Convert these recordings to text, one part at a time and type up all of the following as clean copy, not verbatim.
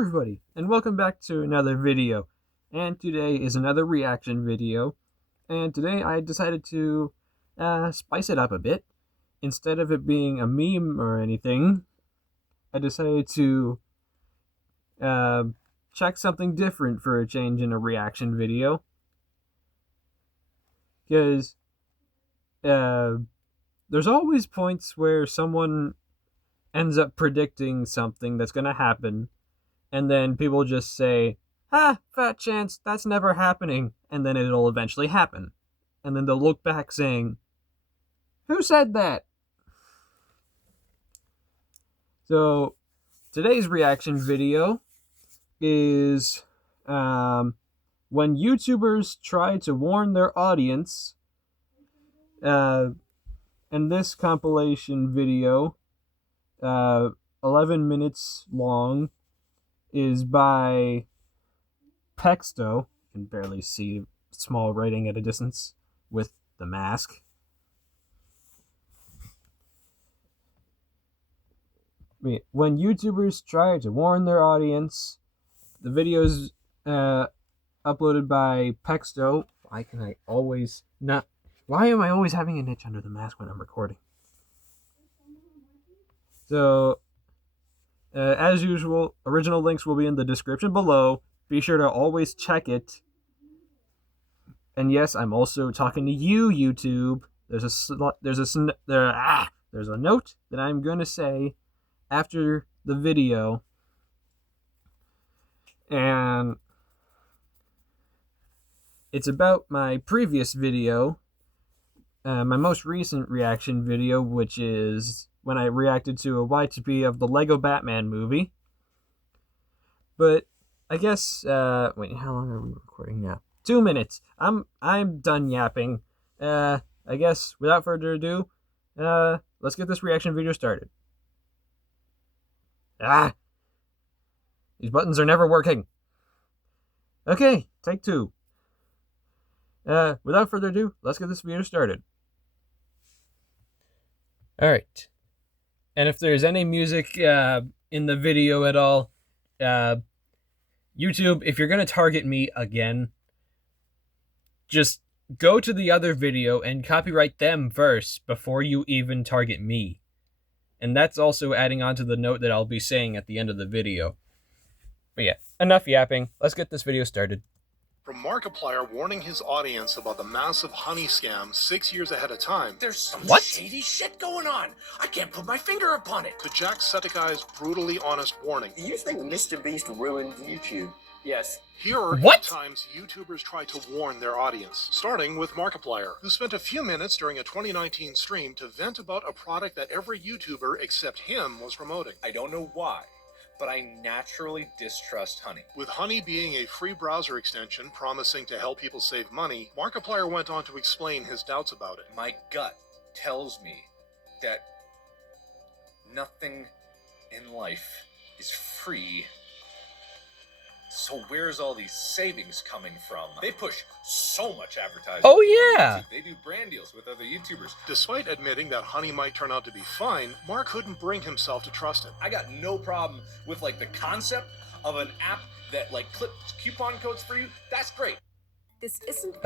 everybody, and welcome back to another video. And today is another reaction video. And today I decided to spice it up a bit. Instead of it being a meme or anything, I decided to check something different for a change in a reaction video. Because there's always points where someone ends up predicting something that's going to happen, and then people just say, fat chance, that's never happening, and then it'll eventually happen. And then they'll look back saying, who said that? So, today's reaction video is when YouTubers try to warn their audience, and this compilation video, 11 minutes long, is by Pexto. You can barely see small writing at a distance with the mask. When YouTubers try to warn their audience, the video is uploaded by Pexto. Why am I always having an itch under the mask when I'm recording? So, as usual, original links will be in the description below. Be sure to always check it. And yes, I'm also talking to you, YouTube. There's a note that I'm going to say after the video. And it's about my previous video, my most recent reaction video, which is when I reacted to a Y2P of the Lego Batman movie. But I guess wait, how long are we recording now? 2 minutes. I'm done yapping. I guess without further ado, let's get this reaction video started. These buttons are never working. Okay, take two. Without further ado, let's get this video started. Alright. And if there's any music in the video at all, YouTube, if you're going to target me again, just go to the other video and copyright them first before you even target me. And that's also adding on to the note that I'll be saying at the end of the video. But yeah, enough yapping. Let's get this video started. From Markiplier warning his audience about the massive honey scam 6 years ahead of time. There's some What? shady shit going on. I can't put my finger upon it. To Jacksepticeye's brutally honest warning. Do you think Mr. Beast ruined YouTube? Yes. Here are What? 8 times YouTubers try to warn their audience, starting with Markiplier, who spent a few minutes during a 2019 stream to vent about a product that every YouTuber except him was promoting. I don't know why, but I naturally distrust honey. With Honey being a free browser extension promising to help people save money, Markiplier went on to explain his doubts about it. My gut tells me that nothing in life is free. So where's all these savings coming from? They push so much advertising. Oh, on yeah. YouTube. They do brand deals with other YouTubers. Despite admitting that Honey might turn out to be fine, Mark couldn't bring himself to trust it. I got no problem with like the concept of an app that like clips coupon codes for you. That's great. This isn't.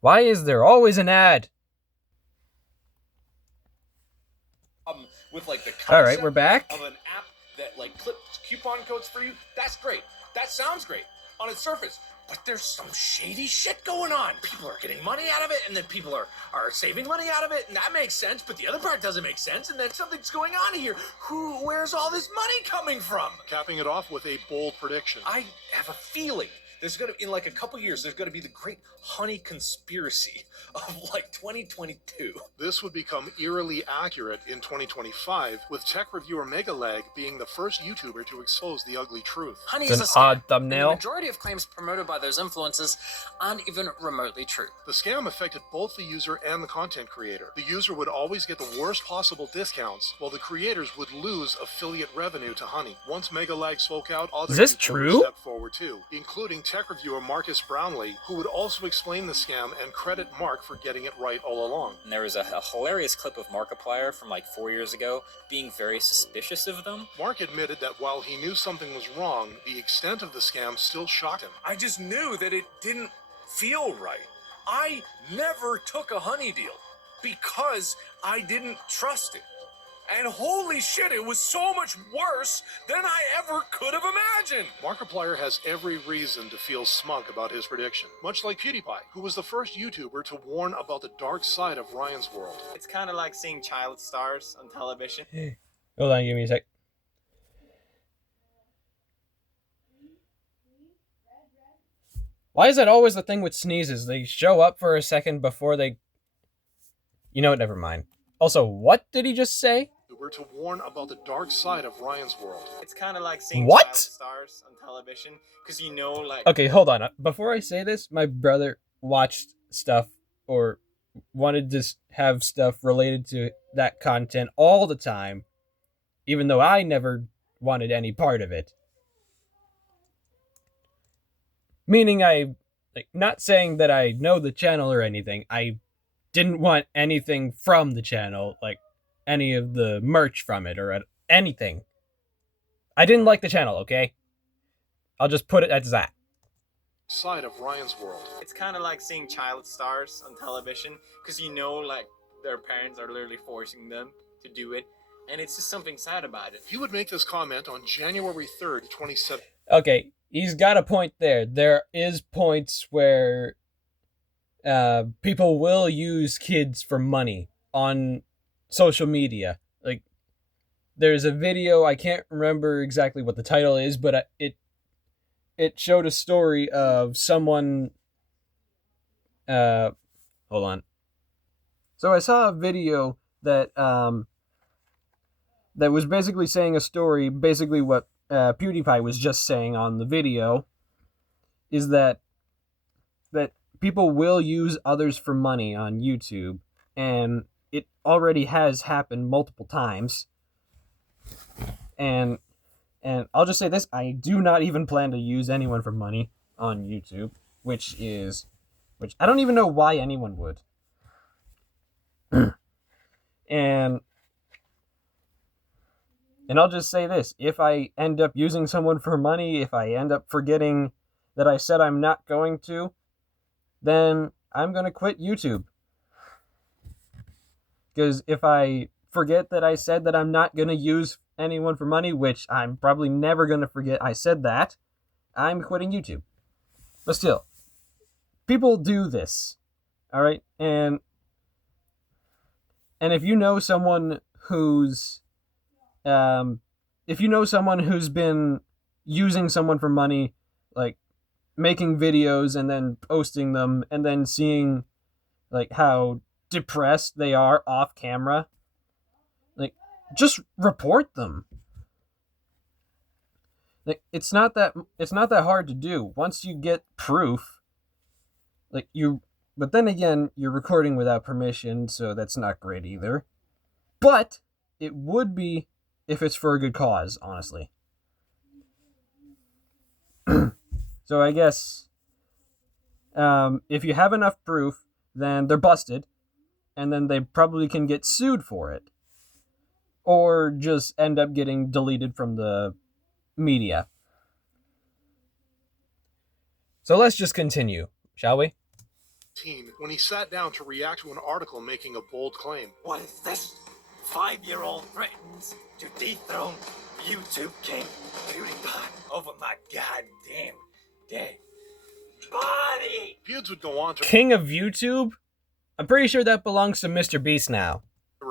Why is there always an ad? With like the concept Alright, we're back. of an app that like clips coupon codes for you. That's great. That sounds great on its surface. But there's some shady shit going on. People are getting money out of it, and then people are saving money out of it, and that makes sense, but the other part doesn't make sense, and then something's going on here. Where's all this money coming from? Capping it off with a bold prediction. I have a feeling there's gonna, in like a couple years, there's gonna be the great honey conspiracy of like 2022. This would become eerily accurate in 2025, with tech reviewer Megalag being the first YouTuber to expose the ugly truth. Honey It's is an a scam, odd and thumbnail. the majority of claims promoted by those influencers aren't even remotely true. The scam affected both the user and the content creator. The user would always get the worst possible discounts, while the creators would lose affiliate revenue to Honey. Once Megalag spoke out, other Is this YouTubers true? stepped forward too, including tech reviewer Marcus Brownlee, who would also explain the scam and credit Mark for getting it right all along. And there was a hilarious clip of Markiplier from like 4 years ago being very suspicious of them. Mark admitted that while he knew something was wrong, the extent of the scam still shocked him. I just knew that it didn't feel right. I never took a honey deal because I didn't trust it. And holy shit, it was so much worse than I ever could have imagined. Markiplier has every reason to feel smug about his prediction, much like PewDiePie, who was the first YouTuber to warn about the dark side of Ryan's world. It's kind of like seeing child stars on television. Hold on, give me a sec. Why is that always the thing with sneezes? They show up for a second before they... You know what, never mind. Also, what did he just say? We're to warn about the dark side of Ryan's world. It's kind of like seeing What? child stars on television, because you know, like... Okay, hold on. Before I say this, my brother watched stuff or wanted to have stuff related to that content all the time, even though I never wanted any part of it. Meaning not saying that I know the channel or anything. I didn't want anything from the channel, like any of the merch from it or anything. I didn't like the channel, okay? I'll just put it as that. Side of Ryan's world. It's kind of like seeing child stars on television, because you know, like, their parents are literally forcing them to do it, and it's just something sad about it. He would make this comment on January 3rd, 2017. Okay, he's got a point there. There is points where people will use kids for money on social media. Like, there's a video, I can't remember exactly what the title is, but it showed a story of someone... hold on. So I saw a video that that was basically saying a story, basically what PewDiePie was just saying on the video, is that people will use others for money on YouTube, and it already has happened multiple times. And I'll just say this, I do not even plan to use anyone for money on YouTube, which I don't even know why anyone would. And I'll just say this, if I end up using someone for money, if I end up forgetting that I said I'm not going to, then I'm going to quit YouTube. Because if I forget that I said that I'm not going to use anyone for money, which I'm probably never going to forget I said that, I'm quitting YouTube. But still, people do this, all right? And if you know someone who's been using someone for money, like making videos and then posting them and then seeing like how depressed they are off camera, like, just report them. Like, it's not that hard to do once you get proof. But then again, you're recording without permission, so that's not great either. But it would be if it's for a good cause, honestly. So I guess if you have enough proof, then they're busted, and then they probably can get sued for it. Or just end up getting deleted from the media. So let's just continue, shall we? When he sat down to react to an article making a bold claim. What if this 5-year-old threatens to dethrone YouTube King PewDiePie over my goddamn dead body? Pewds would go on to King of YouTube? I'm pretty sure that belongs to Mr. Beast now.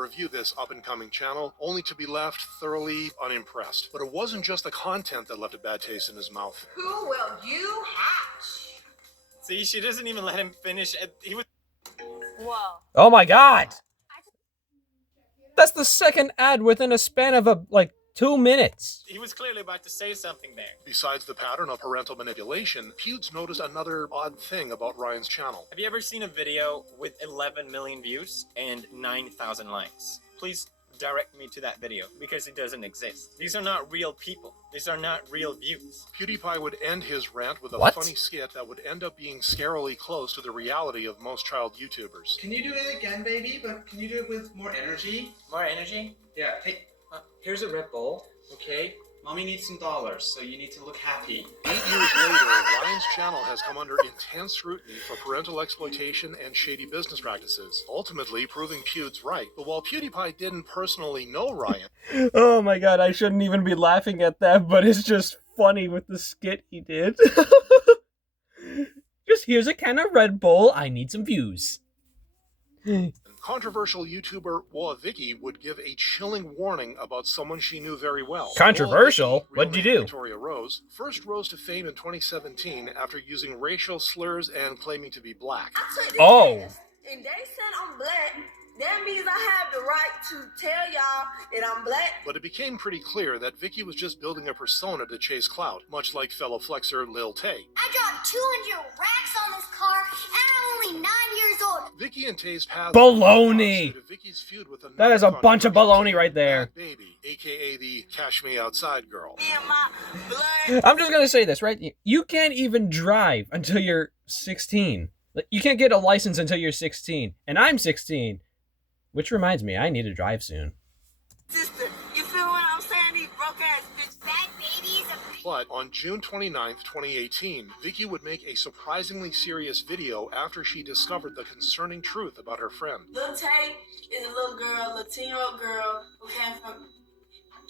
review this up-and-coming channel, only to be left thoroughly unimpressed. But it wasn't just the content that left a bad taste in his mouth. Who will you hatch? See, she doesn't even let him finish. He was. Whoa. Oh my god! That's the second ad within a span of 2 minutes. He was clearly about to say something there. Besides the pattern of parental manipulation, Pewds noticed another odd thing about Ryan's channel. Have you ever seen a video with 11 million views and 9,000 likes? Please direct me to that video because it doesn't exist. These are not real people. These are not real views. PewDiePie would end his rant with a What? funny skit that would end up being scarily close to the reality of most child YouTubers. Can you do it again, baby? But can you do it with more energy? More energy? Yeah. Hey, here's a Red Bull. Okay. Mommy needs some dollars, so you need to look happy. 8 years later, Ryan's channel has come under intense scrutiny for parental exploitation and shady business practices, ultimately proving Pewd's right. But while PewDiePie didn't personally know Ryan, Oh my god, I shouldn't even be laughing at that, but it's just funny with the skit he did. Just here's a can of Red Bull, I need some views. controversial YouTuber Woa Vicky would give a chilling warning about someone she knew very well. Controversial? Woa Vicky, What'd you real name do? Victoria Rose first rose to fame in 2017 after using racial slurs and claiming to be black. I took this Oh. test, and they said I'm black. That means I have the right to tell y'all that I'm black. But it became pretty clear that Vicky was just building a persona to chase clout, much like fellow flexer Lil Tay. I dropped 200 racks on this car, and I'm only 9 years old. Vicky and Tay's paths Baloney! due to Vicky's feud with That is a another bunch of controversial baloney teen, right there. Bad Baby, aka the Cash Me Outside girl. Me and my blood. I'm just gonna say this, right? You can't even drive until you're 16. Like, you can't get a license until you're 16. And I'm 16. Which reminds me, I need to drive soon. Sister, you feel what I'm saying? These broke ass bitches. Bad babies are But on June 29th, 2018, Vicky would make a surprisingly serious video after she discovered the concerning truth about her friend. Lil Tay is a little girl, 13-year-old girl who came from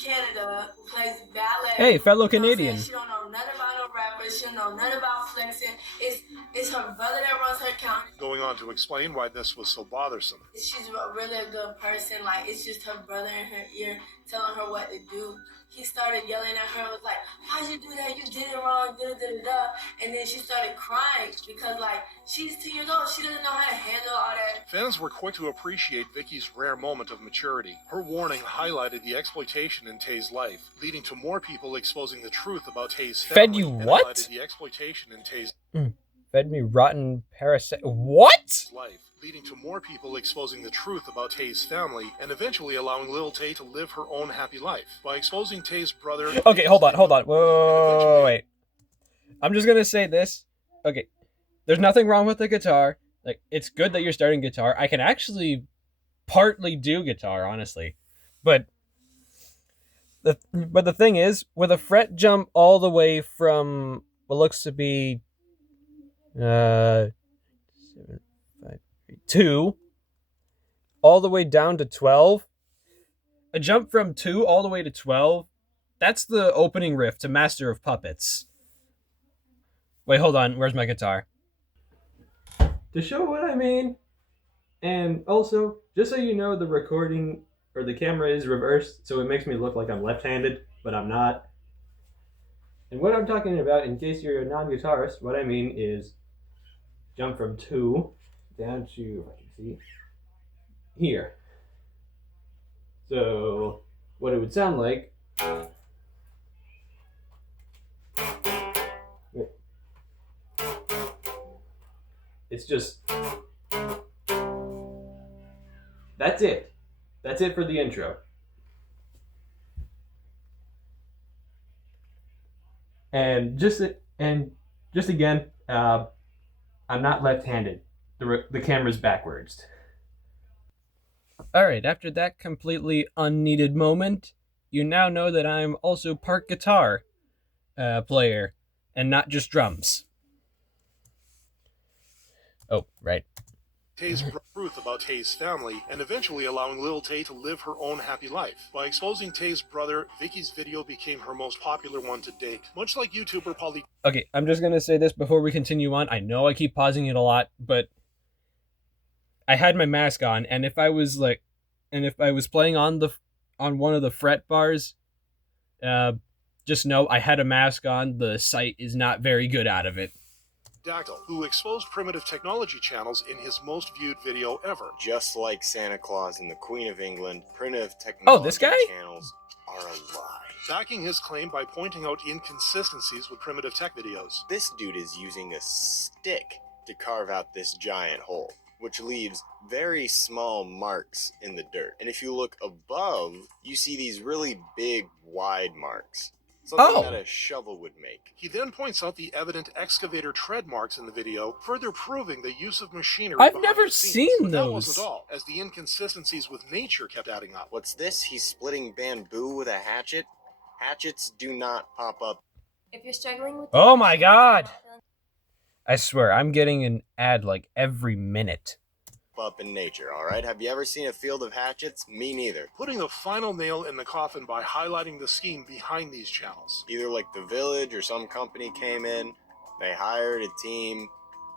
Canada, who plays ballet. Hey, fellow You know what I'm saying? Canadian. She don't know nothing about no rappers. She don't know nothing about flexing. It's her brother that runs her account. Going on to explain why this was so bothersome. She's really a good person. Like, it's just her brother in her ear telling her what to do. He started yelling at her, was like, "How'd you do that? You did it wrong, da-da-da-da-da." And then she started crying because, like, she's 2 years old. She doesn't know how to handle all that. Fans were quick to appreciate Vicky's rare moment of maturity. Her warning highlighted the exploitation in Tay's life, leading to more people exposing the truth about Tay's family. Fed you and what? highlighted the exploitation in Tay's Fed me rotten parasite. What? life, leading to more people exposing the truth about Tay's family and eventually allowing Lil Tay to live her own happy life. By exposing Tay's brother... Okay, hold on. Wait. I'm just gonna say this. Okay, there's nothing wrong with the guitar. Like, it's good that you're starting guitar. I can actually partly do guitar, honestly. But the thing is, with a fret jump all the way from what looks to be 7, 5, 3, 2 all the way down to 12, a jump from 2 all the way to 12, that's the opening riff to Master of Puppets. Wait, hold on. Where's my guitar? To show what I mean, and also, just so you know, the recording or the camera is reversed, so it makes me look like I'm left-handed, but I'm not. And what I'm talking about, in case you're a non-guitarist, what I mean is jump from 2 down to, if I can see, here. So, what it would sound like... It's just... That's it. That's it for the intro. And just again, I'm not left-handed. The camera's backwards. Alright, after that completely unneeded moment, you now know that I'm also part guitar player, and not just drums. Oh, right. Tay's truth about Tay's family, and eventually allowing Lil Tay to live her own happy life. By exposing Tay's brother, Vicky's video became her most popular one to date. Much like YouTuber Polly... Okay, I'm just gonna say this before we continue on. I know I keep pausing it a lot, but I had my mask on, and if I was playing on one of the fret bars, just know I had a mask on. The sight is not very good out of it. Dactyl, who exposed primitive technology channels in his most viewed video ever. Just like Santa Claus and the Queen of England, primitive technology Oh, this guy? channels are a lie. Backing his claim by pointing out inconsistencies with primitive tech videos. This dude is using a stick to carve out this giant hole. which leaves very small marks in the dirt. And if you look above, you see these really big, wide marks. Something that a shovel would make. He then points out the evident excavator tread marks in the video, further proving the use of machinery. I've behind never the scenes. seen But that those. wasn't all, as the inconsistencies with nature kept adding up. What's this? He's splitting bamboo with a hatchet? Hatchets do not pop up. If you're struggling with Oh my god! I swear, I'm getting an ad like every minute. Up in nature, alright? Have you ever seen a field of hatchets? Me neither. Putting the final nail in the coffin by highlighting the scheme behind these channels. Either like the village or some company came in, they hired a team,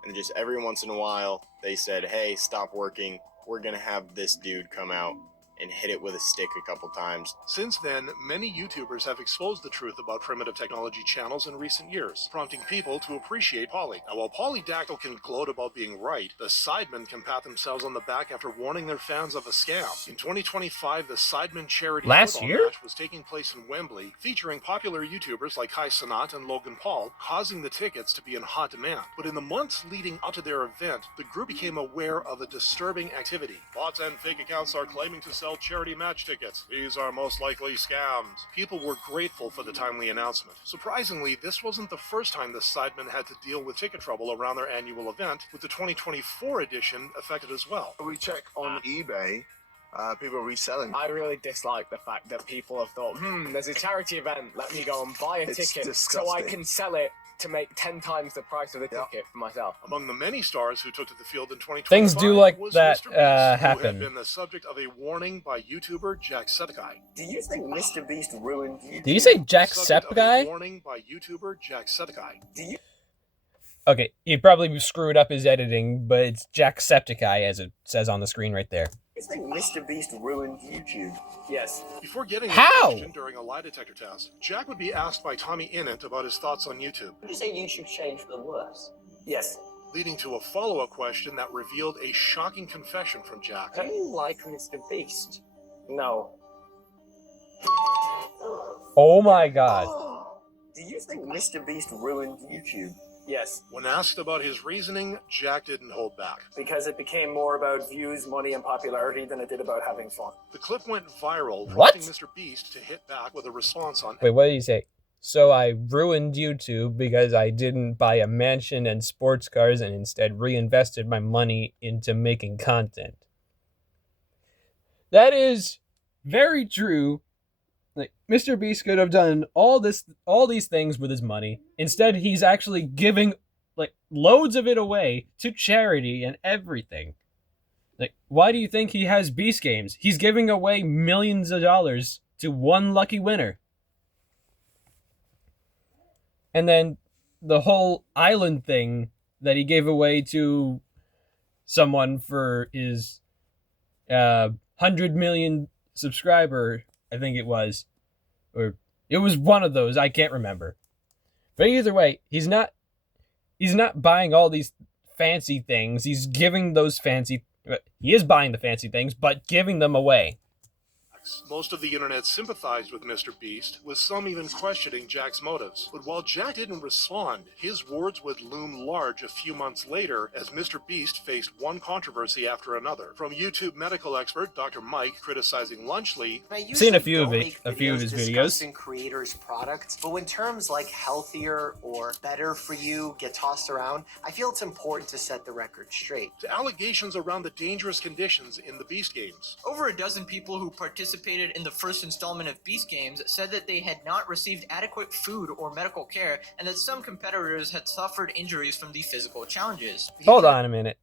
and just every once in a while, they said, hey, stop working, we're gonna have this dude come out and hit it with a stick a couple times. Since then, many YouTubers have exposed the truth about primitive technology channels in recent years, prompting people to appreciate Polly. Now, while Polydactyl can gloat about being right, the Sidemen can pat themselves on the back after warning their fans of a scam. In 2025, the Sidemen charity football match was taking place in Wembley, featuring popular YouTubers like Kai Cenat and Logan Paul, causing the tickets to be in hot demand. But in the months leading up to their event, the group became aware of a disturbing activity. Bots and fake accounts are claiming to sell charity match tickets. These are most likely scams. People were grateful for the timely announcement. Surprisingly, this wasn't the first time the Sidemen had to deal with ticket trouble around their annual event, with the 2024 edition affected as well. We check on eBay, people reselling. I really dislike the fact that people have thought, there's a charity event, let me go and buy a ticket so I can sell it to make 10 times the price of the ticket for myself. Among the many stars who took to the field in 2025, Things do like was that Mr. Beast, who had happen. been the subject of a warning by YouTuber Jacksepticeye. Do you think Mr. Beast ruined YouTube? Did you say Subject of a Jacksepticeye? warning by YouTuber Jacksepticeye. Do you Okay, he probably screwed up his editing, but it's Jacksepticeye as it says on the screen right there. think Mr. Beast ruined YouTube? Yes. Before getting this How? question during a lie detector test, Jack would be asked by Tommy Innit about his thoughts on YouTube. Would you say YouTube changed for the worse? Yes. Leading to a follow-up question that revealed a shocking confession from Jack. Do you like Mr. Beast? No. Oh my god. Do you think Mr. Beast ruined YouTube? Yes. When asked about his reasoning, Jack didn't hold back. Because it became more about views, money, and popularity than it did about having fun. The clip went viral, What? prompting Mr. Beast to hit back with a response on Wait, what did he say? So I ruined YouTube because I didn't buy a mansion and sports cars and instead reinvested my money into making content. That is very true. Like, Mr. Beast could have done all these things with his money. Instead, he's actually giving like loads of it away to charity and everything. Like, why do you think he has Beast Games? He's giving away millions of dollars to one lucky winner. And then the whole island thing that he gave away to someone for his 100 million subscriber, I think it was. Or it was one of those, I can't remember. But either way, he's not buying all these fancy things. He is buying the fancy things, but giving them away. Most of the internet sympathized with Mr. Beast, with some even questioning Jack's motives. But while Jack didn't respond, his words would loom large a few months later as Mr. Beast faced one controversy after another. From YouTube medical expert Dr. Mike criticizing Lunchly. I've seen a few of his videos. Discussing creators' products, but when terms like healthier or better for you get tossed around, I feel it's important to set the record straight. To allegations around the dangerous conditions in the Beast games. Over a dozen people who participated in the first installment of Beast Games said that they had not received adequate food or medical care, and that some competitors had suffered injuries from the physical challenges. Hold on a minute.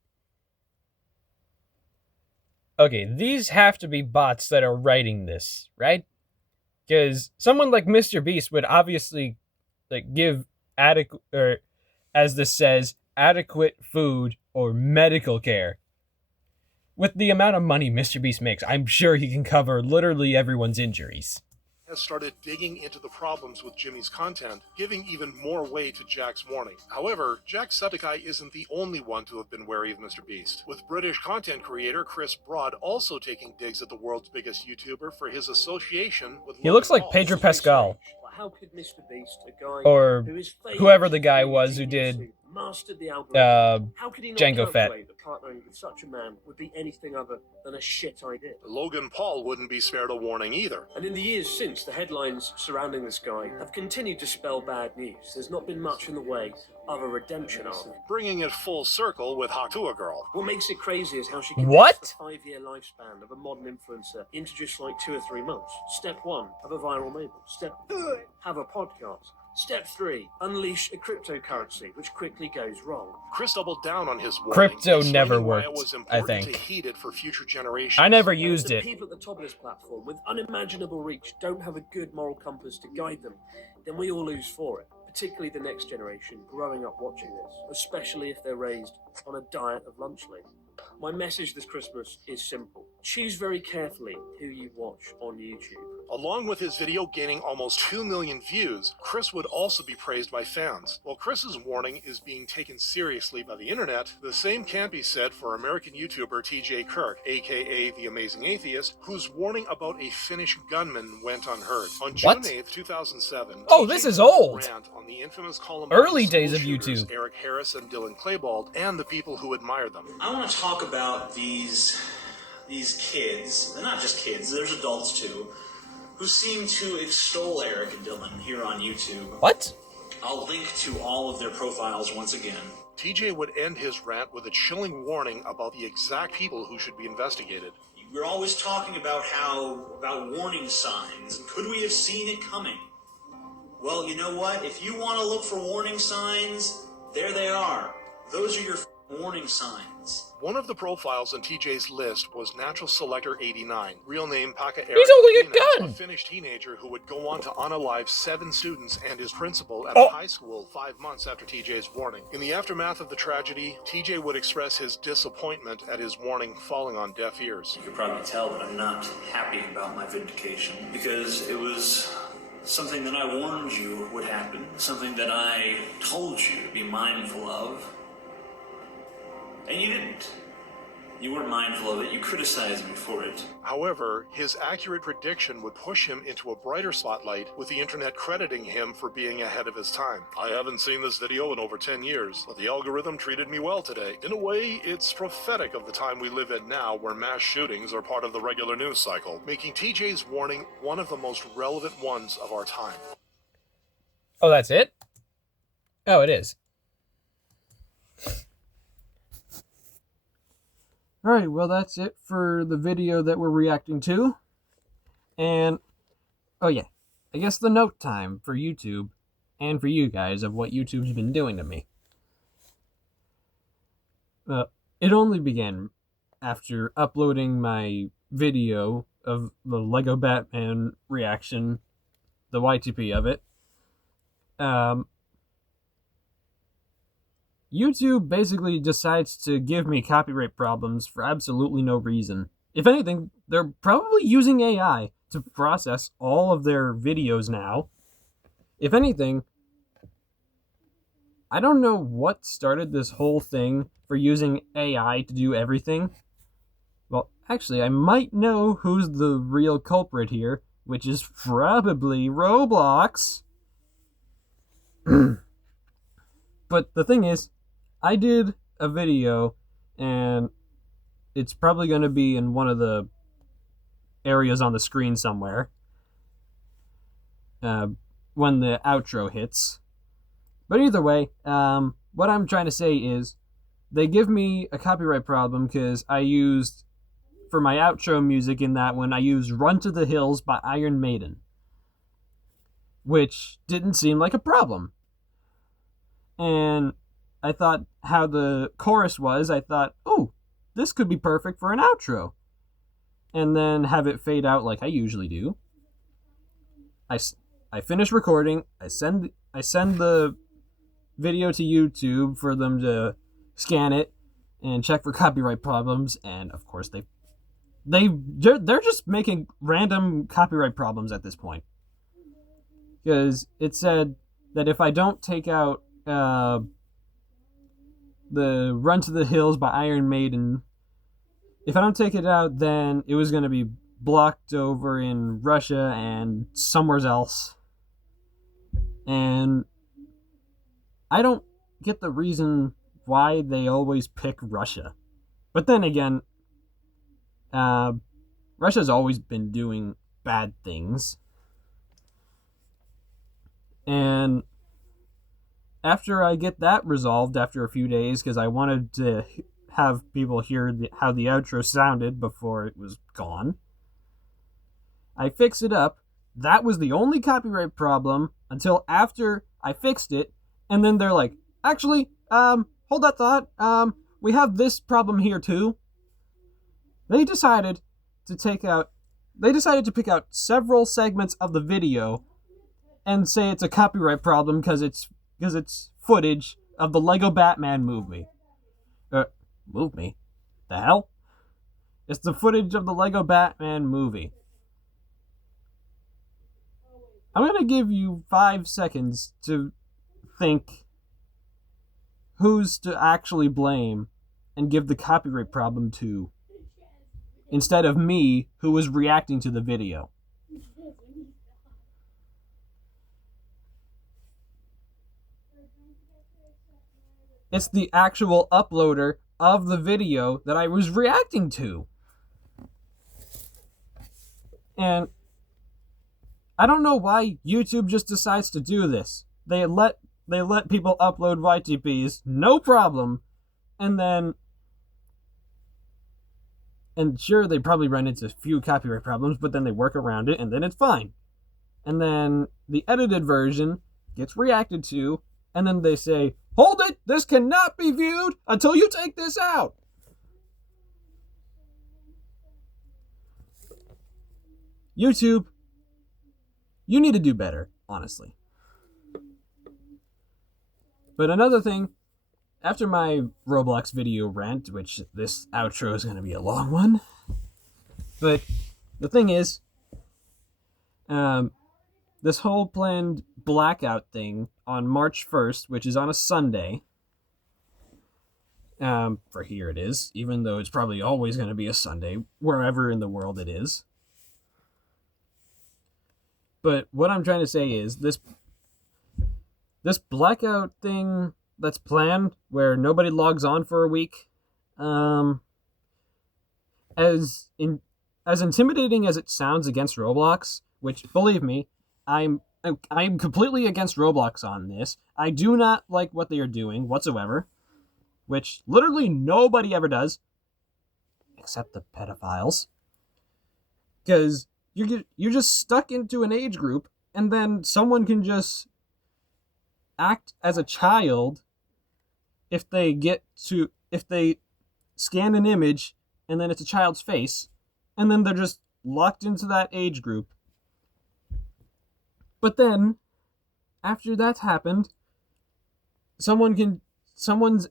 Okay, these have to be bots that are writing this, right? Because someone like Mr. Beast would obviously like give adequate, or as this says, adequate food or medical care. With the amount of money Mr. Beast makes, I'm sure he can cover literally everyone's injuries. Has started digging into the problems with Jimmy's content, giving even more weight to Jack's warning. However, Jacksepticeye isn't the only one to have been wary of Mr. Beast, with British content creator Chris Broad also taking digs at the world's biggest YouTuber for his association with He looks like Pedro Pascal. How could Mr. Beast, a guy Or who is famous whoever the guy for was who using did YouTube mastered the algorithm. How could he not Django Fett. calculate that partnering with such a man would be anything other than a shit idea? Logan Paul wouldn't be spared a warning either. And in the years since, the headlines surrounding this guy have continued to spell bad news. There's not been much in the way of a redemption arc. Bringing it full circle with Hatua Girl. What makes it crazy is how she can What? the 5-year lifespan of a modern influencer into just like 2 or 3 months. Step 1, have a viral label. Step 2, have a podcast. Step 3, unleash a cryptocurrency, which quickly goes wrong. Chris doubled down on his warning, Crypto explaining never why worked, it was I important think. to heed it for future generations. I never used If it. the people at the top of this platform with unimaginable reach don't have a good moral compass to guide them, then we all lose for it, particularly the next generation growing up watching this, especially if they're raised on a diet of lunch leaf. My message this Christmas is simple. Choose very carefully who you watch on YouTube. Along with his video gaining almost 2 million views, Chris would also be praised by fans. While Chris's warning is being taken seriously by the internet, the same can't be said for American YouTuber TJ Kirk, aka The Amazing Atheist, whose warning about a Finnish gunman went unheard. On June 8th, 2007, Oh, TJ this is wrote a old. rant on the infamous Columbine Early school days of shooters, YouTube. Eric Harris and Dylan Klebold, and the people who admired them. I want to talk about these kids. They're not just kids, there's adults too, who seem to extol Eric and Dylan here on YouTube. What? I'll link to all of their profiles once again. TJ would end his rant with a chilling warning about the exact people who should be investigated. We're always talking about warning signs. Could we have seen it coming? Well, you know what? If you want to look for warning signs, there they are. Those are your warning signs. One of the profiles on TJ's list was Natural Selector 89, real name Pekka Eric. He's holding a Lehtonen, gun! A Finnish teenager who would go on to unalive 7 students and his principal at Oh. a high school 5 months after TJ's warning. In the aftermath of the tragedy, TJ would express his disappointment at his warning falling on deaf ears. You could probably tell that I'm not happy about my vindication because it was something that I warned you would happen, something that I told you to be mindful of. And you didn't. You weren't mindful of it. You criticized me for it. However, his accurate prediction would push him into a brighter spotlight, with the internet crediting him for being ahead of his time. I haven't seen this video in over 10 years, but the algorithm treated me well today. In a way, it's prophetic of the time we live in now, where mass shootings are part of the regular news cycle, making TJ's warning one of the most relevant ones of our time. Oh, that's it? Oh, it is. Alright, well that's it for the video that we're reacting to. And, oh yeah, I guess the note time for YouTube, and for you guys, of what YouTube's been doing to me. It only began after uploading my video of the Lego Batman reaction, the YTP of it. YouTube basically decides to give me copyright problems for absolutely no reason. If anything, they're probably using AI to process all of their videos now. If anything, I don't know what started this whole thing for using AI to do everything. Well, actually, I might know who's the real culprit here, which is probably Roblox. But the thing is, I did a video, and it's probably going to be in one of the areas on the screen somewhere when the outro hits. But either way, what I'm trying to say is, they give me a copyright problem because I used, for my outro music in that one, I used Run to the Hills by Iron Maiden, which didn't seem like a problem. And I thought how the chorus was, I thought, oh, this could be perfect for an outro. And then have it fade out like I usually do. I finish recording, I send the video to YouTube for them to scan it and check for copyright problems, and of course they're just making random copyright problems at this point. Because it said that if I don't take out the Run to the Hills by Iron Maiden, if I don't take it out, then it was going to be blocked over in Russia and somewhere else. And I don't get the reason why they always pick Russia. But then again, Russia's always been doing bad things. And after I get that resolved after a few days, because I wanted to have people hear how the outro sounded before it was gone, I fix it up. That was the only copyright problem until after I fixed it, and then they're like, actually, hold that thought, we have this problem here too. They decided to pick out several segments of the video and say it's a copyright problem because it's footage of the Lego Batman movie. Movie? The hell? It's the footage of the Lego Batman movie. I'm going to give you 5 seconds to think who's to actually blame and give the copyright problem to, instead of me, who was reacting to the video. It's the actual uploader of the video that I was reacting to. And I don't know why YouTube just decides to do this. They let people upload YTPs, no problem, and sure, they probably run into a few copyright problems, but then they work around it, and then it's fine. And then the edited version gets reacted to, and then they say, hold it, this cannot be viewed until you take this out. YouTube, you need to do better, honestly. But another thing, after my Roblox video rant, which this outro is going to be a long one, but the thing is, this whole planned blackout thing on March 1st, which is on a Sunday, for here it is, even though it's probably always going to be a Sunday, wherever in the world it is. But what I'm trying to say is, this blackout thing that's planned, where nobody logs on for a week, as intimidating as it sounds against Roblox, which, believe me, I'm completely against Roblox on this. I do not like what they are doing whatsoever, which literally nobody ever does, except the pedophiles. Because you're just stuck into an age group, and then someone can just act as a child if they scan an image and then it's a child's face, and then they're just locked into that age group. But then, after that's happened, someone's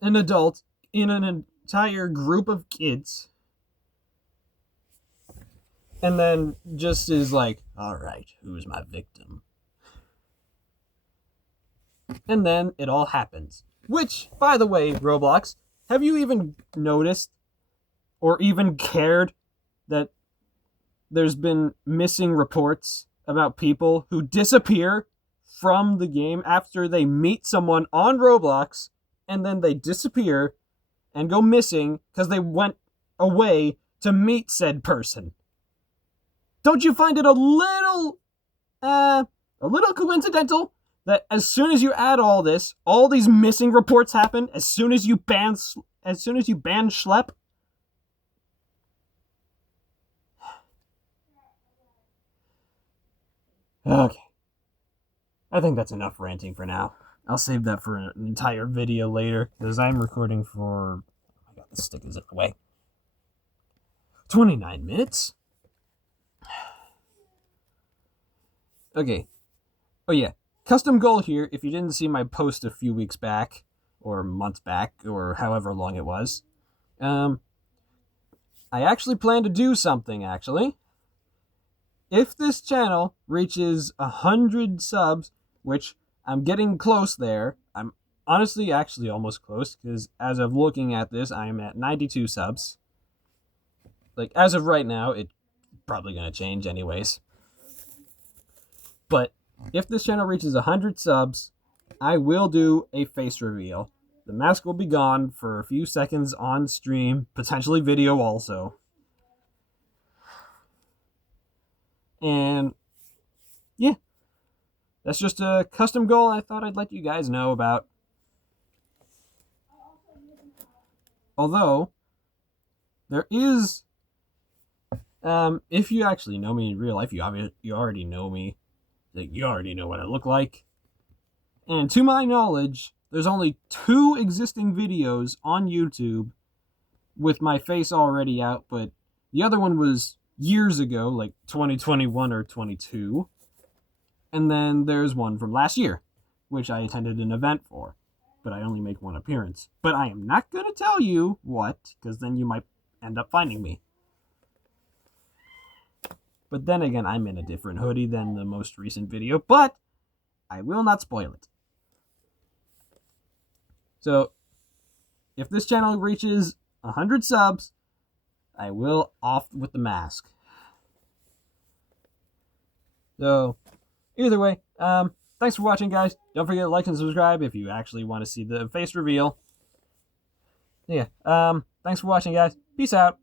an adult in an entire group of kids, and then just is like, alright, who's my victim? And then it all happens. Which, by the way, Roblox, have you even noticed or even cared that there's been missing reports about people who disappear from the game after they meet someone on Roblox, and then they disappear and go missing because they went away to meet said person? Don't you find it a little coincidental that as soon as you add all these missing reports happen as soon as you ban Schlep? Okay. I think that's enough ranting for now. I'll save that for an entire video later, because I'm recording for... Oh my god, the stick is in the way. 29 minutes? Okay. Oh yeah. Custom goal here, if you didn't see my post a few weeks back, or months back, or however long it was, I actually plan to do something, actually. If this channel reaches 100 subs, which I'm getting close there, I'm honestly actually almost close, because as of looking at this, I'm at 92 subs. Like, as of right now, it's probably going to change anyways. But if this channel reaches 100 subs, I will do a face reveal. The mask will be gone for a few seconds on stream, potentially video also. And yeah, that's just a custom goal I thought I'd let you guys know about. Although, there is, if you actually know me in real life, you already know me. Like, you already know what I look like. And to my knowledge, there's only 2 existing videos on YouTube with my face already out, but the other one was years ago, like 2021 or 22. And then there's one from last year, which I attended an event for, but I only make 1 appearance. But I am not going to tell you what, because then you might end up finding me. But then again, I'm in a different hoodie than the most recent video, but I will not spoil it. So, if this channel reaches 100 subs, I will off with the mask. So, either way, thanks for watching, guys. Don't forget to like and subscribe if you actually want to see the face reveal. Yeah, thanks for watching, guys. Peace out.